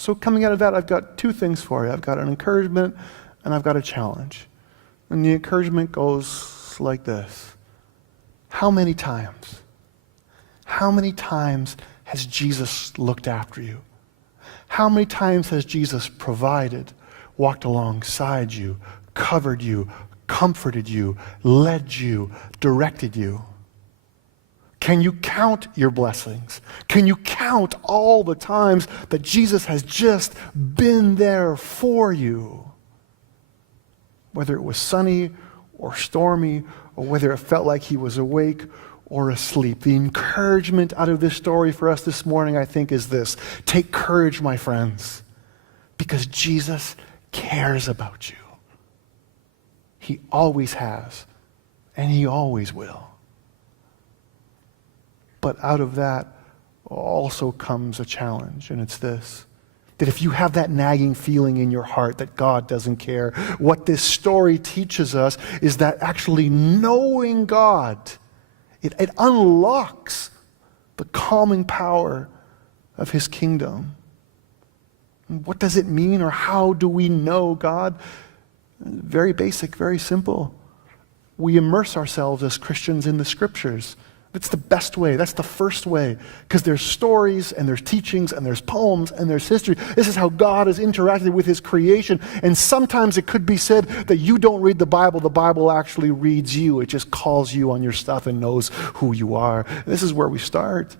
So coming out of that, I've got two things for you. I've got an encouragement and I've got a challenge. And the encouragement goes like this. How many times has Jesus looked after you? How many times has Jesus provided, walked alongside you, covered you, comforted you, led you, directed you? Can you count your blessings? Can you count all the times that Jesus has just been there for you? Whether it was sunny or stormy, or whether it felt like he was awake or asleep. The encouragement out of this story for us this morning, I think, is this. Take courage, my friends, because Jesus cares about you. He always has, and he always will. But out of that also comes a challenge, and it's this. That if you have that nagging feeling in your heart that God doesn't care, what this story teaches us is that actually knowing God, it unlocks the calming power of his kingdom. What does it mean, or how do we know God? Very basic, very simple. We immerse ourselves as Christians in the scriptures. That's the best way. That's the first way. Because there's stories, and there's teachings, and there's poems, and there's history. This is how God has interacted with his creation. And sometimes it could be said that you don't read the Bible actually reads you. It just calls you on your stuff and knows who you are. This is where we start.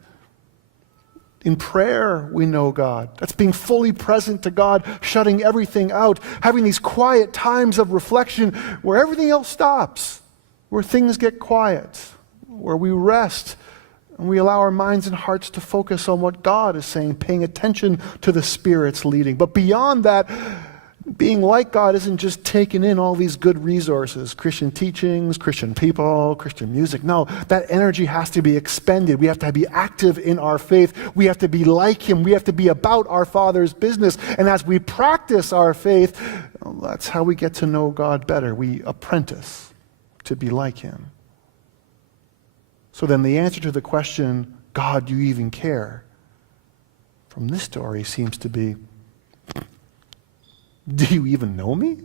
In prayer, we know God. That's being fully present to God, shutting everything out, having these quiet times of reflection where everything else stops, where things get quiet, where we rest and we allow our minds and hearts to focus on what God is saying, paying attention to the Spirit's leading. But beyond that, being like God isn't just taking in all these good resources, Christian teachings, Christian people, Christian music. No, that energy has to be expended. We have to be active in our faith. We have to be like him. We have to be about our Father's business. And as we practice our faith, that's how we get to know God better. We apprentice to be like him. So then the answer to the question, God, do you even care? From this story seems to be, do you even know me?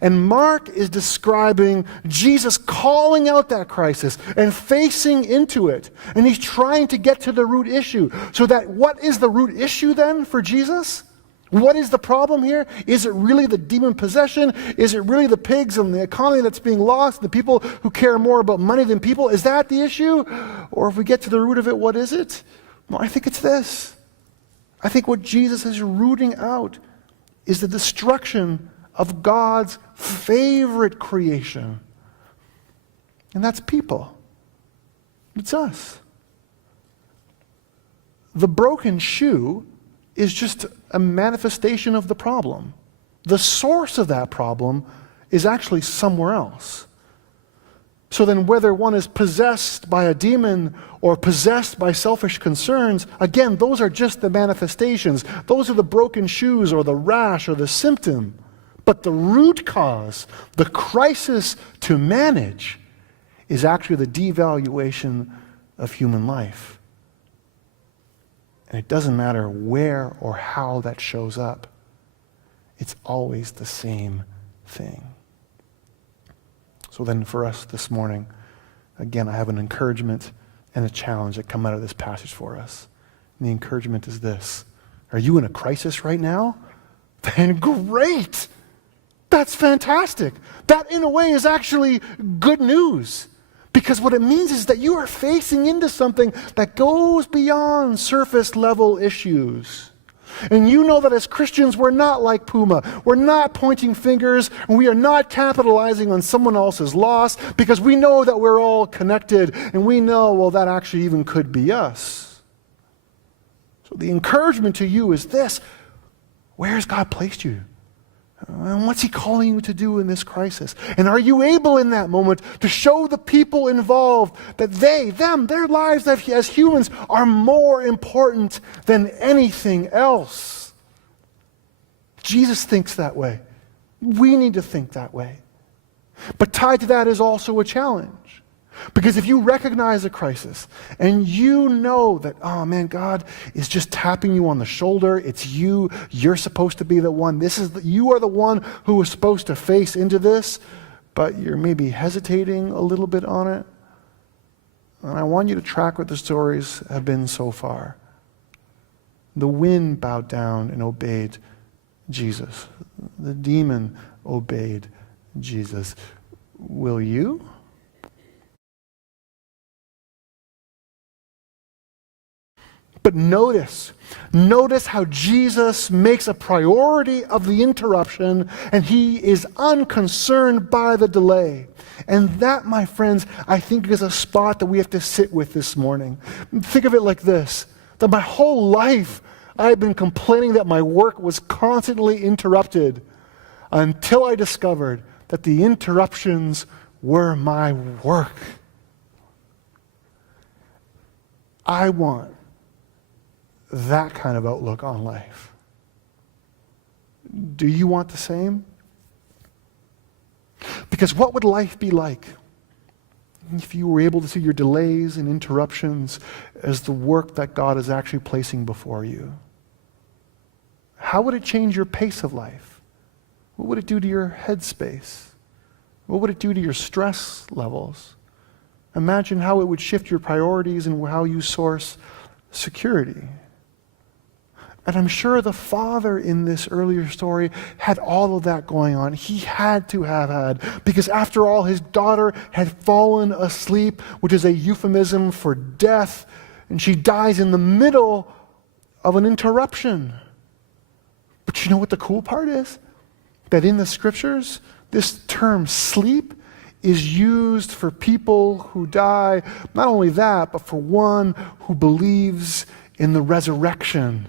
And Mark is describing Jesus calling out that crisis and facing into it. And he's trying to get to the root issue. So that what is the root issue then for Jesus? What is the problem here? Is it really the demon possession? Is it really the pigs and the economy that's being lost? The people who care more about money than people? Is that the issue? Or if we get to the root of it, what is it? Well, I think it's this. I think what Jesus is rooting out is the destruction of God's favorite creation. And that's people. It's us. The broken shoe is just a manifestation of the problem. The source of that problem is actually somewhere else. So then whether one is possessed by a demon or possessed by selfish concerns, again, those are just the manifestations. Those are the broken shoes or the rash or the symptom. But the root cause, the crisis to manage, is actually the devaluation of human life. And it doesn't matter where or how that shows up. It's always the same thing. So then for us this morning, again, I have an encouragement and a challenge that come out of this passage for us. And the encouragement is this. Are you in a crisis right now? Then great! That's fantastic. That, in a way, is actually good news. Because what it means is that you are facing into something that goes beyond surface level issues. And you know that as Christians, we're not like Puma. We're not pointing fingers, and we are not capitalizing on someone else's loss, because we know that we're all connected, and we know, well, that actually even could be us. So the encouragement to you is this. Where has God placed you? And what's he calling you to do in this crisis? And are you able in that moment to show the people involved that their lives as humans are more important than anything else? Jesus thinks that way. We need to think that way. But tied to that is also a challenge. Because if you recognize a crisis and you know that, oh man, God is just tapping you on the shoulder, it's you, you're supposed to be the one, you are the one who is supposed to face into this, but you're maybe hesitating a little bit on it. And I want you to track what the stories have been so far. The wind bowed down and obeyed Jesus. The demon obeyed Jesus. Will you? But notice how Jesus makes a priority of the interruption, and he is unconcerned by the delay. And that, my friends, I think is a spot that we have to sit with this morning. Think of it like this, that my whole life I've been complaining that my work was constantly interrupted until I discovered that the interruptions were my work. I want that kind of outlook on life. Do you want the same? Because what would life be like if you were able to see your delays and interruptions as the work that God is actually placing before you? How would it change your pace of life? What would it do to your headspace? What would it do to your stress levels? Imagine how it would shift your priorities and how you source security. And I'm sure the father in this earlier story had all of that going on. He had to have had, because after all, his daughter had fallen asleep, which is a euphemism for death, and she dies in the middle of an interruption. But you know what the cool part is? That in the scriptures, this term sleep is used for people who die, not only that, but for one who believes in the resurrection.